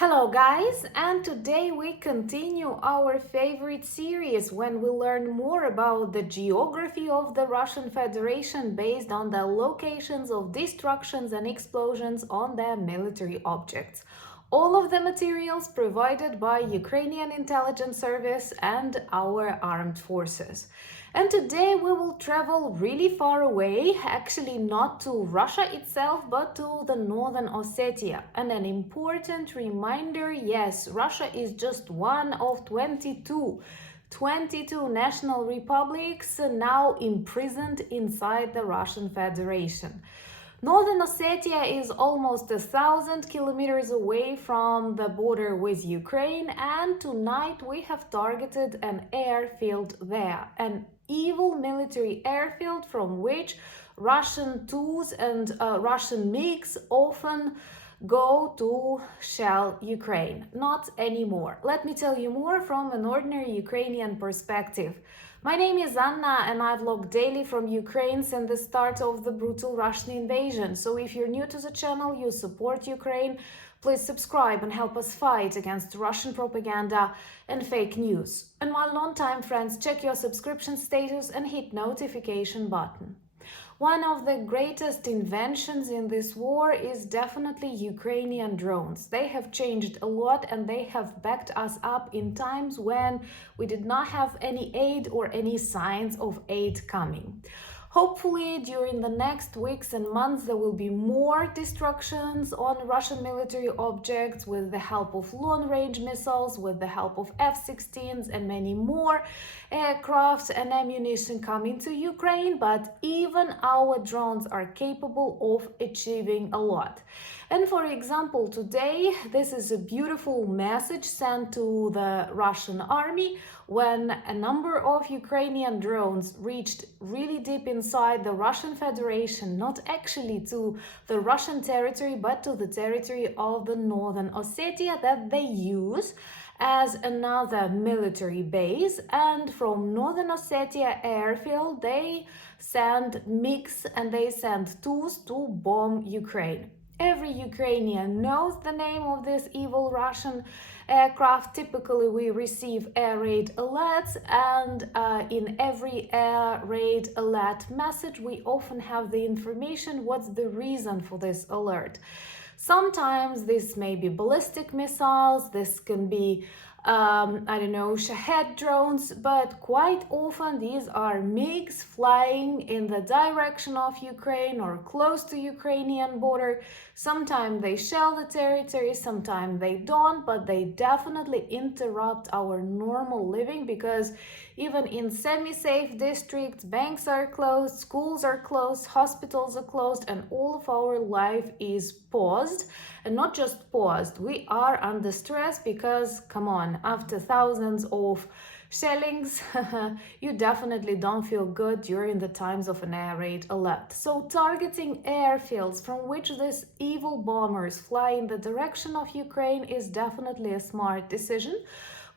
Hello guys, and today we continue our favorite series when we learn more about the geography of the Russian Federation based on the locations of destructions and explosions on their military objects. All of the materials provided by Ukrainian intelligence service and our armed forces. And today we will travel really far away, actually not to Russia itself, but to the Northern Ossetia. And an important reminder, yes, Russia is just one of 22 national republics now imprisoned inside the Russian Federation. Northern Ossetia is almost 1,000 kilometers away from the border with Ukraine, and tonight we have targeted an airfield there, an evil military airfield from which Russian tools and Russian MiGs often go to shell Ukraine. Not anymore. Let me tell you more from an ordinary Ukrainian perspective. My name is Anna and I vlog daily from Ukraine since the start of the brutal Russian invasion. So if you're new to the channel, you support Ukraine, please subscribe and help us fight against Russian propaganda and fake news. And my longtime friends, check your subscription status and hit notification button. One of the greatest inventions in this war is definitely Ukrainian drones. They have changed a lot and they have backed us up in times when we did not have any aid or any signs of aid coming. Hopefully, during the next weeks and months, there will be more destructions on Russian military objects with the help of long-range missiles, with the help of F-16s and many more aircraft and ammunition coming to Ukraine, but even our drones are capable of achieving a lot. And for example, today, this is a beautiful message sent to the Russian army when a number of Ukrainian drones reached really deep inside the Russian Federation, not actually to the Russian territory, but to the territory of the Northern Ossetia that they use as another military base. And from Northern Ossetia airfield, they send MiGs and they send tools to bomb Ukraine. Every Ukrainian knows the name of this evil Russian aircraft. Typically, we receive air raid alerts, and in every air raid alert message, we often have the information what's the reason for this alert. Sometimes this may be ballistic missiles, this can be Shahed drones, but quite often these are MiGs flying in the direction of Ukraine or close to Ukrainian border. Sometimes they shell the territory, sometimes they don't, but they definitely interrupt our normal living because even in semi-safe districts, banks are closed, schools are closed, hospitals are closed, and all of our life is paused. And not just paused, we are under stress because, come on, after thousands of shellings, you definitely don't feel good during the times of an air raid alert. So targeting airfields from which these evil bombers fly in the direction of Ukraine is definitely a smart decision.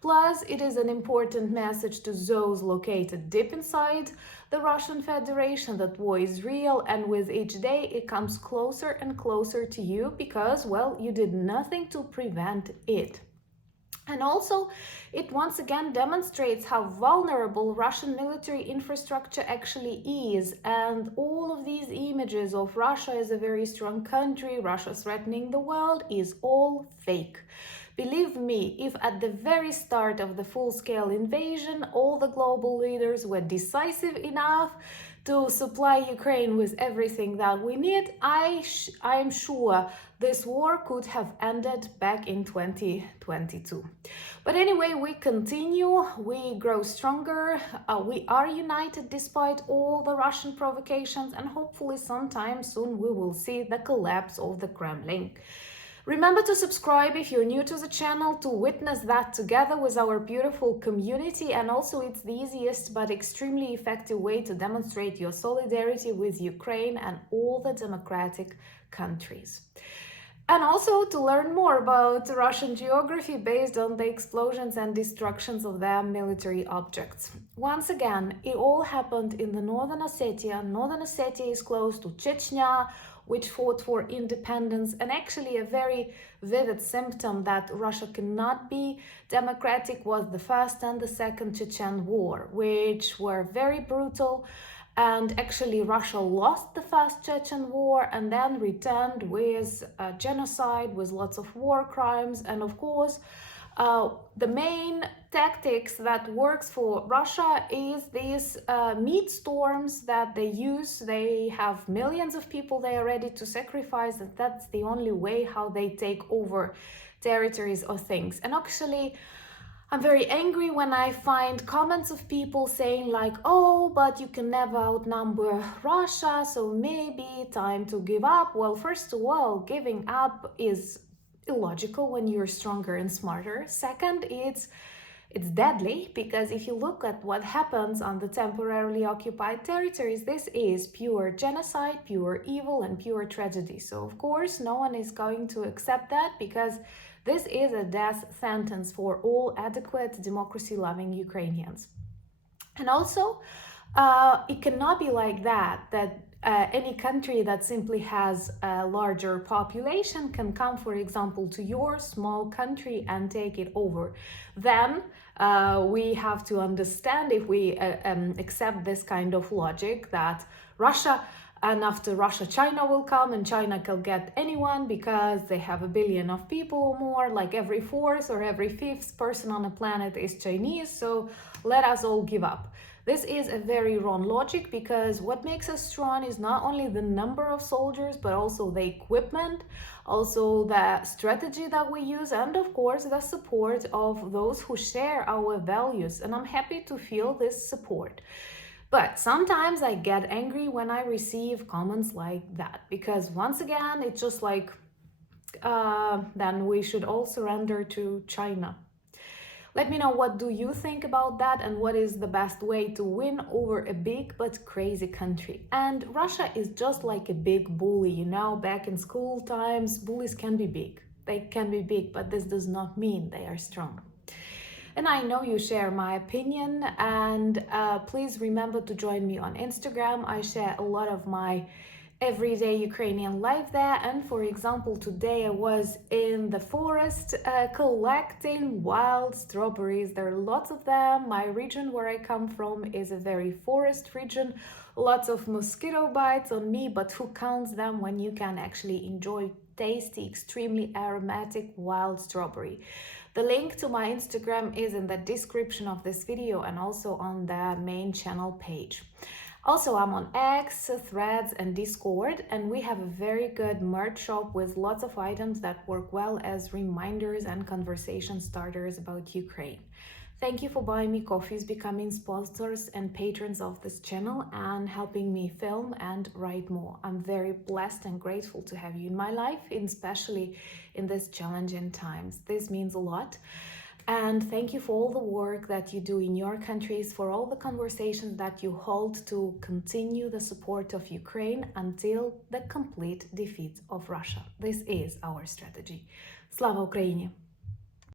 Plus, it is an important message to those located deep inside the Russian Federation that war is real, and with each day it comes closer and closer to you because, well, you did nothing to prevent it. And also, it once again demonstrates how vulnerable Russian military infrastructure actually is. And all of these images of Russia as a very strong country, Russia threatening the world, is all fake. Believe me, if at the very start of the full-scale invasion, all the global leaders were decisive enough to supply Ukraine with everything that we need, I'm sure this war could have ended back in 2022. But anyway, we continue, we grow stronger, we are united despite all the Russian provocations, and hopefully sometime soon we will see the collapse of the Kremlin. Remember to subscribe if you're new to the channel to witness that together with our beautiful community, and also it's the easiest but extremely effective way to demonstrate your solidarity with Ukraine and all the democratic countries. And also to learn more about Russian geography based on the explosions and destructions of their military objects. Once again, it all happened in the Northern Ossetia. Northern Ossetia is close to Chechnya, which fought for independence, and actually a very vivid symptom that Russia cannot be democratic was the First and the Second Chechen War, which were very brutal. And actually, Russia lost the First Chechen War and then returned with genocide, with lots of war crimes. And of course, the main tactics that works for Russia is these meat storms that they use. They have millions of people they are ready to sacrifice, and that's the only way how they take over territories or things. And actually, I'm very angry when I find comments of people saying like, oh, but you can never outnumber Russia, so maybe time to give up. Well, first of all, giving up is illogical when you're stronger and smarter. Second, it's deadly, because if you look at what happens on the temporarily occupied territories, this is pure genocide, pure evil, and pure tragedy. So of course no one is going to accept that, because this is a death sentence for all adequate democracy-loving Ukrainians. And also, it cannot be like that any country that simply has a larger population can come, for example, to your small country and take it over. Then we have to understand, if we accept this kind of logic, that Russia, and after Russia, China will come, and China can get anyone because they have 1 billion of people or more, like every fourth or every fifth person on the planet is Chinese, so let us all give up. This is a very wrong logic, because what makes us strong is not only the number of soldiers, but also the equipment, also the strategy that we use, and of course the support of those who share our values. And I'm happy to feel this support. But sometimes I get angry when I receive comments like that, because once again, it's just like, then we should all surrender to China. Let me know what do you think about that, and what is the best way to win over a big but crazy country. And Russia is just like a big bully, you know, back in school times, bullies can be big. They can be big, but this does not mean they are strong. And I know you share my opinion, and please remember to join me on Instagram. I share a lot of my everyday Ukrainian life there. And for example, today I was in the forest collecting wild strawberries. There are lots of them. My region where I come from is a very forest region. Lots of mosquito bites on me, but who counts them when you can actually enjoy tasty, extremely aromatic wild strawberry. The link to my Instagram is in the description of this video and also on the main channel page. Also, I'm on X, Threads, and Discord, and we have a very good merch shop with lots of items that work well as reminders and conversation starters about Ukraine. Thank you for buying me coffees, becoming sponsors and patrons of this channel, and helping me film and write more. I'm very blessed and grateful to have you in my life, especially in these challenging times. This means a lot. And thank you for all the work that you do in your countries, for all the conversations that you hold to continue the support of Ukraine until the complete defeat of Russia. This is our strategy. Slava Ukraini!